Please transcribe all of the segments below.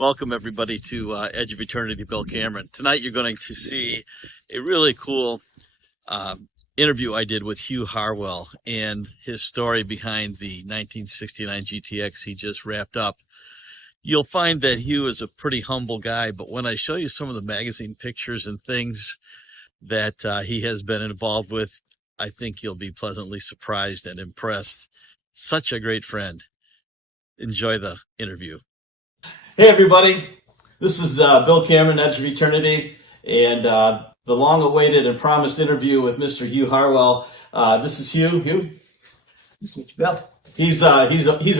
Welcome everybody to Edge of Eternity, Bill Cameron. Tonight you're going to see a really cool interview I did with Hugh Harwell and his story behind the 1969 GTX he just wrapped up. You'll find that Hugh is a pretty humble guy, but when I show you some of the magazine pictures and things that he has been involved with, I think you'll be pleasantly surprised and impressed. Such a great friend. Enjoy the interview. Hey everybody, this is Bill Cameron, Edge of Eternity, and the long-awaited and promised interview with Mr. Hugh Harwell. This is Hugh. Hugh? Nice to meet you, Bill. He's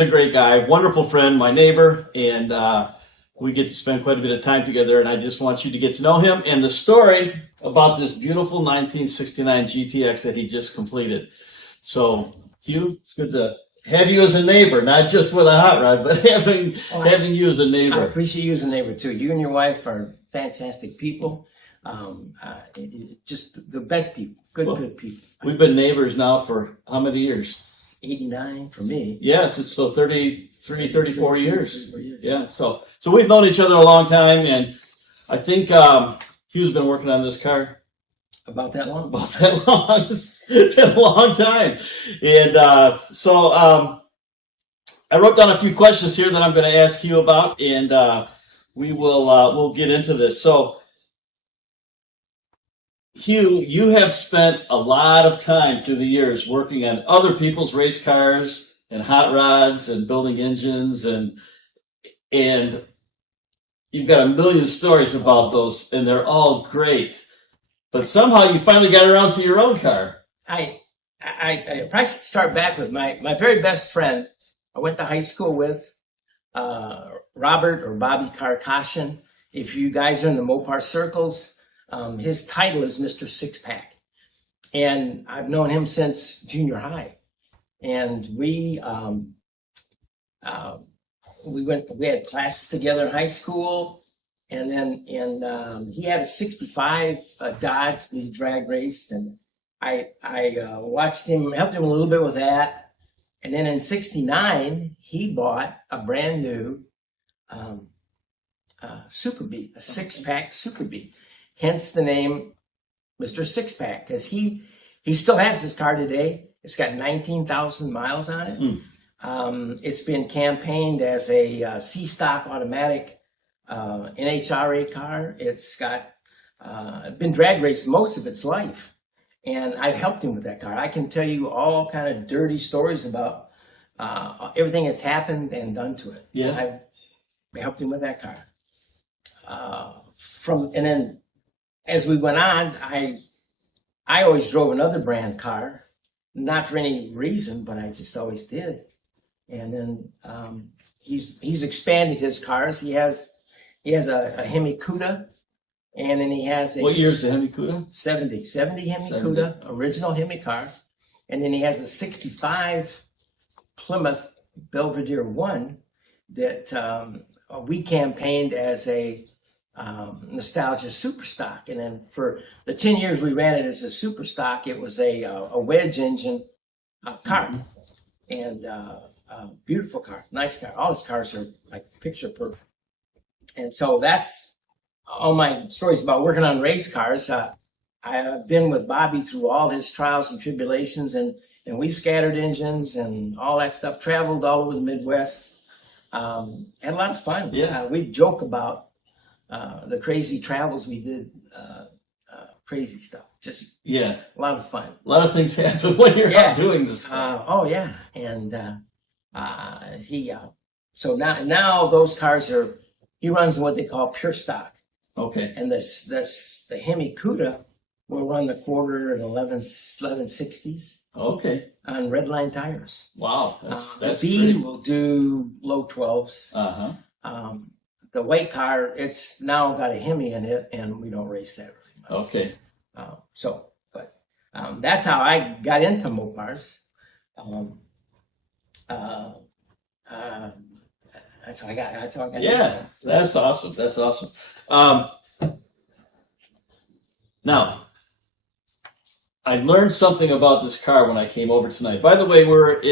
a great guy, wonderful friend, my neighbor, and we get to spend quite a bit of time together, and I just want you to get to know him and the story about this beautiful 1969 GTX that he just completed. So, Hugh, it's good to have you as a neighbor, not just with a hot rod, but having you as a neighbor. I appreciate you as a neighbor too. You and your wife are fantastic people. Just the best people. Good people. We've been neighbors now for how many years? 89 for me. Yes, it's so 34 years. Yeah, so we've known each other a long time, and I think Hugh's been working on this car About that long? about that long. It's been a long time. And so I wrote down a few questions here that I'm going to ask you about, and we'll get into this. So, Hugh, you have spent a lot of time through the years working on other people's race cars and hot rods and building engines, and you've got a million stories about those, and they're all great. But somehow you finally got around to your own car. I probably should start back with my very best friend. I went to high school with Robert or Bobby Karkashian. If you guys are in the Mopar circles, his title is Mr. Six Pack. And I've known him since junior high. And we had classes together in high school. And then he had a 65 Dodge that he drag raced, and I watched him, helped him a little bit with that. And then in 69, he bought a brand new Super Bee, a six-pack Super Bee. Hence the name Mr. Six Pack, because he still has his car today. It's got 19,000 miles on it. It's been campaigned as a C-stock automatic NHRA car. It's got been drag raced most of its life, and I've helped him with that car. I can tell you all kind of dirty stories about everything that's happened and done to it. Yeah, I helped him with that car. And then as we went on, I always drove another brand car, not for any reason, but I just always did. And then he's expanded his cars. He has a Hemi Cuda, and then he has a... What year is the Hemi Cuda? 70 Hemi Cuda, original Hemi car. And then he has a 65 Plymouth Belvedere 1 that we campaigned as a nostalgia super stock. And then for the 10 years we ran it as a super stock, it was a wedge engine car. And beautiful car, nice car. All his cars are like picture perfect. And so that's all my stories about working on race cars. I've been with Bobby through all his trials and tribulations, and we've scattered engines and all that stuff, traveled all over the Midwest. Had a lot of fun. Yeah. We joke about the crazy travels we did, crazy stuff. Just a lot of fun. A lot of things happen when you're out doing this stuff. Oh, yeah. And so now those cars are... He runs in what they call pure stock. Okay. And the Hemi Cuda will run the quarter and 1160s. Okay. On red line tires. Wow. That's the B will do low 12s. The white car, it's now got a Hemi in it, and we don't race that very much. Okay. That's how I got into Mopars. That's how I got. Yeah, that's awesome. That's awesome. Now, I learned something about this car when I came over tonight. By the way, we're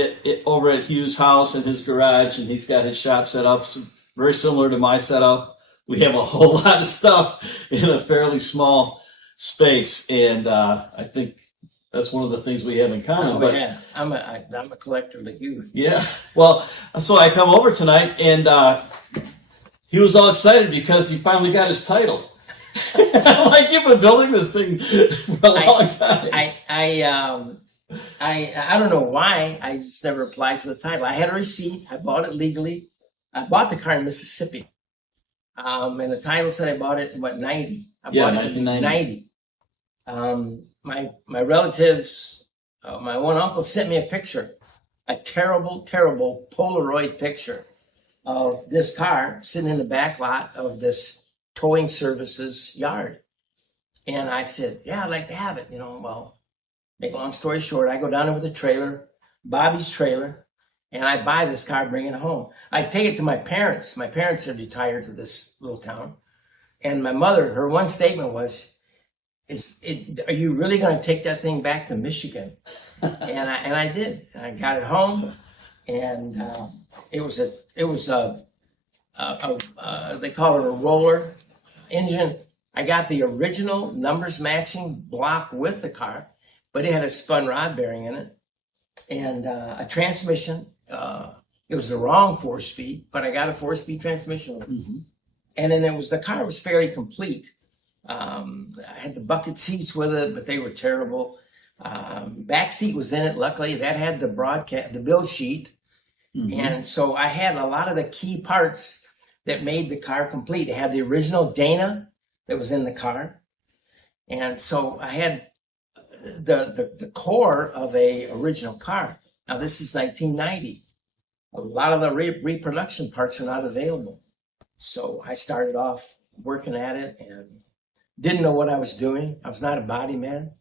over at Hugh's house in his garage, and he's got his shop set up. So very similar to my setup. We have a whole lot of stuff in a fairly small space, and I think that's one of the things we have in common. But yeah, I'm a collector like you. Yeah. Well, so I come over tonight, and he was all excited because he finally got his title. Like, you've been building this thing for a long time. I don't know why. I just never applied for the title. I had a receipt. I bought it legally. I bought the car in Mississippi. And the title said I bought it in, 90? I bought it in 90. My relatives, my one uncle sent me a picture, a terrible, terrible Polaroid picture of this car sitting in the back lot of this towing services yard. And I said, yeah, I'd like to have it. Well, make a long story short, I go down there with a trailer, Bobby's trailer, and I buy this car, bring it home. I take it to my parents. My parents are retired to this little town. And my mother, her one statement was, are you really going to take that thing back to Michigan? And I did. And I got it home, and it was a they call it a roller engine. I got the original numbers matching block with the car, but it had a spun rod bearing in it, and a transmission. It was the wrong 4-speed, but I got a 4-speed transmission. Mm-hmm. And then the car was fairly complete. I had the bucket seats with it, but they were terrible. Back seat was in it. Luckily, that had the build sheet. Mm-hmm. And so I had a lot of the key parts that made the car complete. It had the original Dana that was in the car. And so I had the core of a original car. Now, this is 1990. A lot of the reproduction parts are not available. So I started off working at it and didn't know what I was doing. I was not a body man,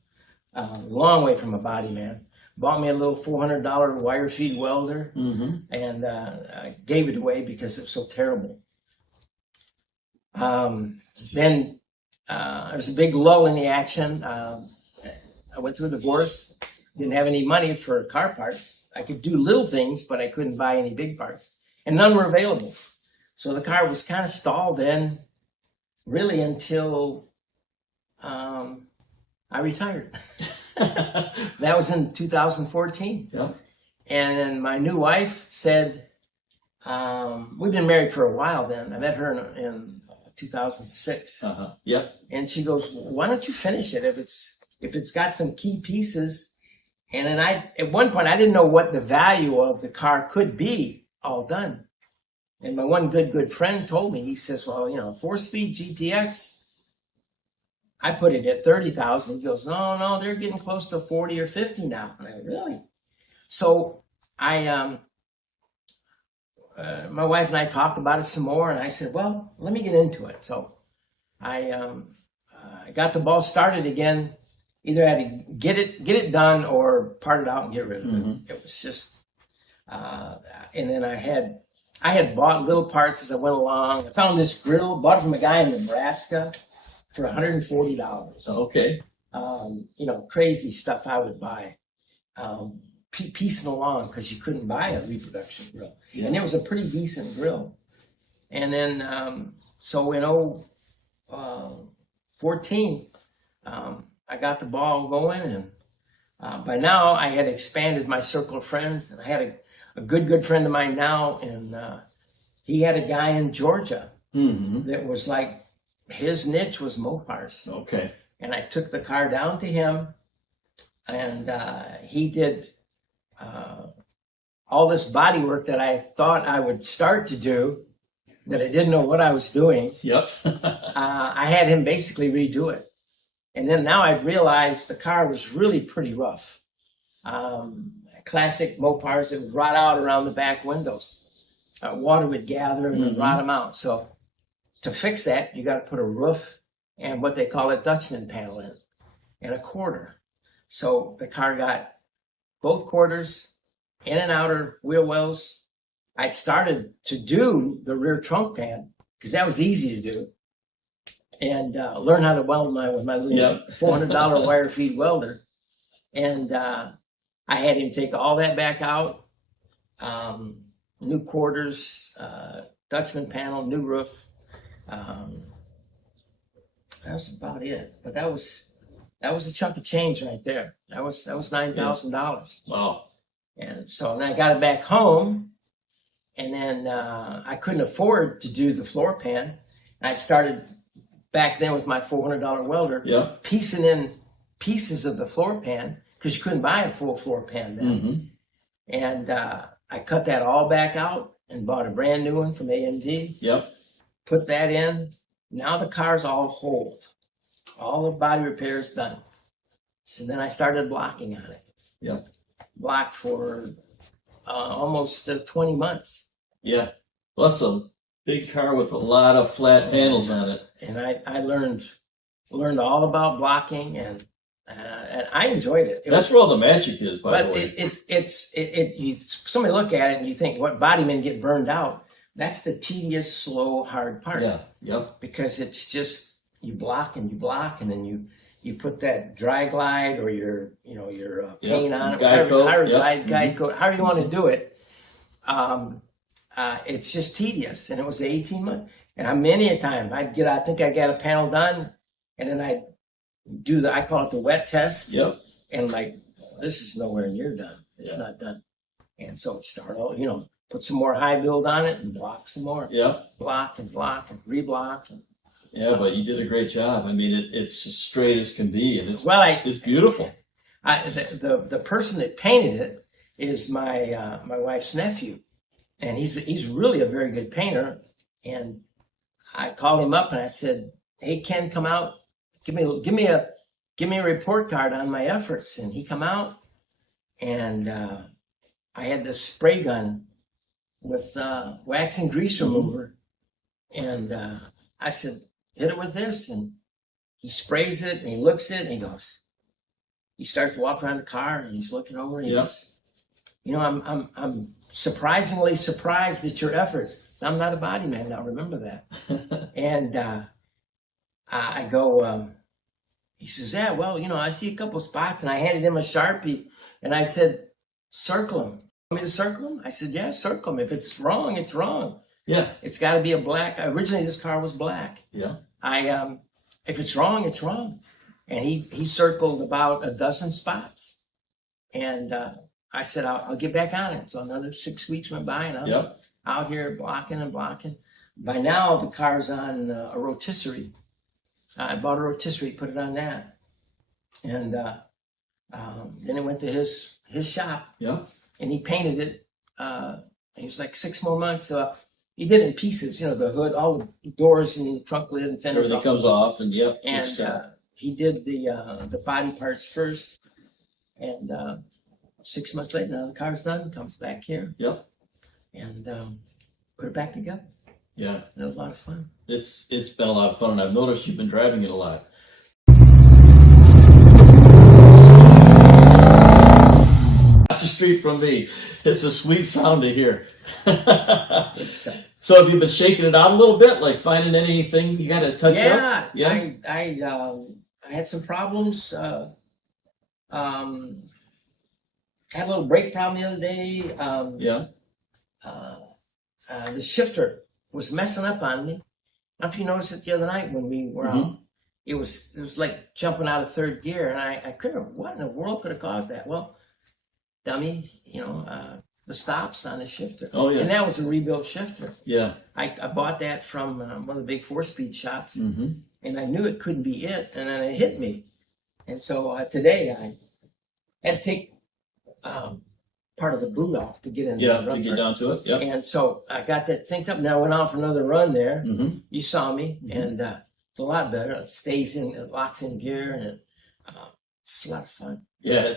long way from a body man. Bought me a little $400 wire feed welder, mm-hmm. and I gave it away because it was so terrible. Then there was a big lull in the action. I went through a divorce, didn't have any money for car parts. I could do little things, but I couldn't buy any big parts, and none were available. So the car was kind of stalled then, really until I retired. That was in 2014. Yeah. And then my new wife said, we've been married for a while then. I met her in 2006. Uh-huh. Yeah. And she goes, why don't you finish it if it's got some key pieces? And then at one point, I didn't know what the value of the car could be all done. And my one good friend told me, he says, well, 4-speed GTX, I put it at 30,000. He goes, no, they're getting close to 40 or 50 now. And I go, really? So my wife and I talked about it some more, and I said, well, let me get into it. So I got the ball started again. Either I had to get it done or part it out and get rid of it. Mm-hmm. It was just, and then I had bought little parts as I went along. I found this griddle, bought it from a guy in Nebraska for $140. Okay. Crazy stuff I would buy, piecing along because you couldn't buy a reproduction grill. Yeah. And it was a pretty decent grill. And then, so in 14, I got the ball going, and by now I had expanded my circle of friends, and I had a good friend of mine now, and he had a guy in Georgia, mm-hmm. that was like, his niche was Mopars. Okay. And I took the car down to him, and he did all this body work that I thought I would start to do, that I didn't know what I was doing. Yep. I had him basically redo it. And then now I've realized the car was really pretty rough. Classic Mopars that would rot out around the back windows. Water would gather and mm-hmm. rot them out. So to fix that, you got to put a roof and what they call a Dutchman panel in, and a quarter. So the car got both quarters, in and outer wheel wells. I'd started to do the rear trunk pan because that was easy to do, and learn how to weld with my little $400 wire feed welder. And I had him take all that back out, new quarters, Dutchman panel, new roof. That was about it. But that was a chunk of change right there. That was $9,000. Wow. And so then I got it back home, and then I couldn't afford to do the floor pan. And I started back then with my $400 welder, Yeah. piecing in pieces of the floor pan because you couldn't buy a full floor pan then. Mm-hmm. And I cut that all back out and bought a brand new one from AMD. Yep. Put that in. Now the car's all whole. All the body repairs done. So then I started blocking on it. Yep. Blocked for almost 20 months. Yeah. Well, that's a big car with a lot of flat panels on it. And I learned all about blocking, and I enjoyed it. That's where all the magic is, by the But way. you, somebody look at it and you think, what bodymen get burned out? That's the tedious, slow, hard part. Yeah. Yep. Because it's just you block, and then you put that dry glide or your paint on it, Guide coat. guide coat, however you want to do it. It's just tedious, and it was 18 months. And many a time I think I got a panel done, and then I do I call it the wet test. Yep. And like, this is nowhere near done. It's not done. And so start out, put some more high build on it and block some more. Yeah. Block and reblock. Yeah, but you did a great job. I mean, it's as straight as can be, and it's it's beautiful. The person that painted it is my wife's nephew, and he's really a very good painter. And I called him up and I said, "Hey Ken, come out, give me a report card on my efforts." And he come out, and I had this spray gun with wax and grease remover, and I said, "Hit it with this," and he sprays it and he looks at it and he goes. He starts to walk around the car and he's looking over and he goes, I'm surprisingly surprised at your efforts. I'm not a body man now, remember that. And I go, he says, "Yeah, well, I see a couple spots," and I handed him a Sharpie and I said, "Circle them." "Want me to circle them?" I said, "Yeah, circle them. If it's wrong, it's wrong. Yeah. It's got to be a black." Originally, this car was black. Yeah. If it's wrong, it's wrong. And he circled about a dozen spots. And I said, I'll get back on it. So another 6 weeks went by, and I'm out here blocking and blocking. By now, the car's on a rotisserie. I bought a rotisserie, put it on that. And then it went to his shop. Yeah. And he painted it. It was like 6 more months. He did it in pieces, the hood, all the doors and the trunk lid and fender. Everything comes off, and And he did the body parts first. And 6 months later, now the car's done, comes back here. Yep. And put it back together. Yeah. And it was a lot of fun. It's been a lot of fun, and I've noticed you've been driving it a lot. That's the street from me. It's a sweet sound to hear. So have you been shaking it out a little bit, like finding anything you got to touch up? Yeah. I had some problems. Had a little brake problem the other day. The shifter was messing up on me. I don't know if you noticed it the other night when we were out. It was like jumping out of third gear, and I couldn't. What in the world could have caused that? Well, dummy, the stops on the shifter. Oh yeah. And that was a rebuilt shifter. Yeah. I bought that from one of the big 4-speed shops, Mm-hmm. and I knew it couldn't be it, and then it hit me. And so today I had to take part of the boot off to get in. To get down to it. Yep. And so I got that synced up. Now I went out for another run there. Mm-hmm. You saw me, and it's a lot better. It stays in, it locks in gear, and it's a lot of fun. Yeah,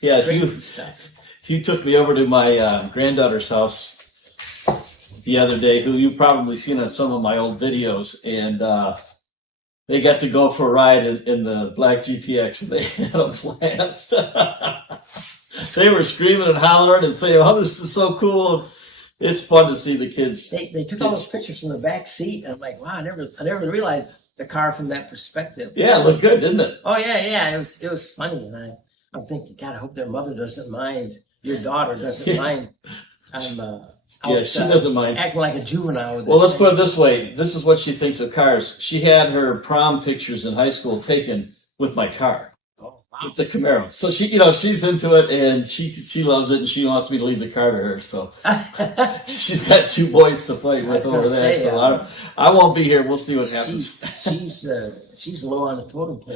Crazy stuff. Hugh took me over to my granddaughter's house the other day, who you've probably seen on some of my old videos, and they got to go for a ride in the black GTX, and they had a blast. They were screaming and hollering and saying, "Oh, this is so cool." It's fun to see the kids. They took all those pictures from the back seat, and I'm like, wow, I never realized the car from that perspective. Yeah, it looked good, didn't it? Oh yeah. It was funny, and I'm thinking, God, I hope their mother doesn't mind. Your daughter doesn't mind. Yeah, she doesn't mind. acting like a juvenile with this Well, let's thing. put it this way. This is what she thinks of cars. She had her prom pictures in high school taken with my car, Oh, wow. with the Camaro. So she, you know, she's into it and she loves it and she wants me to leave the car to her. So she's got 2 boys to play with over there. So I won't be here. We'll see what happens. She's low on the totem pole.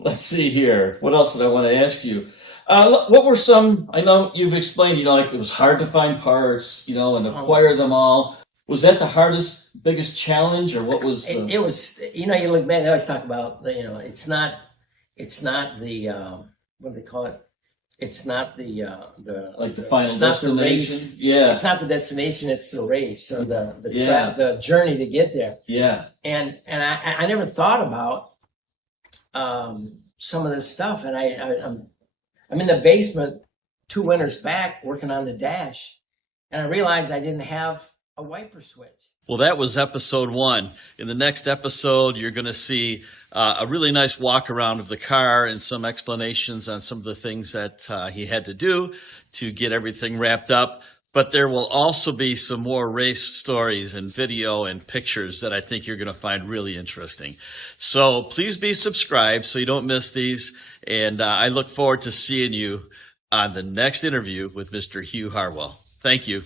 Let's see here. What else did I want to ask you? What were some? I know you've explained. You know, like it was hard to find parts. You know, and acquire them all. Was that the hardest, biggest challenge, or what was? It was. You know, you look back. They always talk about. You know, it's not the what do they call it? It's not the like the final it's not the destination. race. Yeah, it's not the destination. It's the race or the journey to get there. Yeah, and I never thought about some of this stuff, and I'm in the basement 2 winters back working on the dash, and I realized I didn't have a wiper switch. Well, that was episode 1. In the next episode, you're going to see a really nice walk around of the car and some explanations on some of the things that he had to do to get everything wrapped up. But there will also be some more race stories and video and pictures that I think you're going to find really interesting. So please be subscribed so you don't miss these. And I look forward to seeing you on the next interview with Mr. Hugh Harwell. Thank you.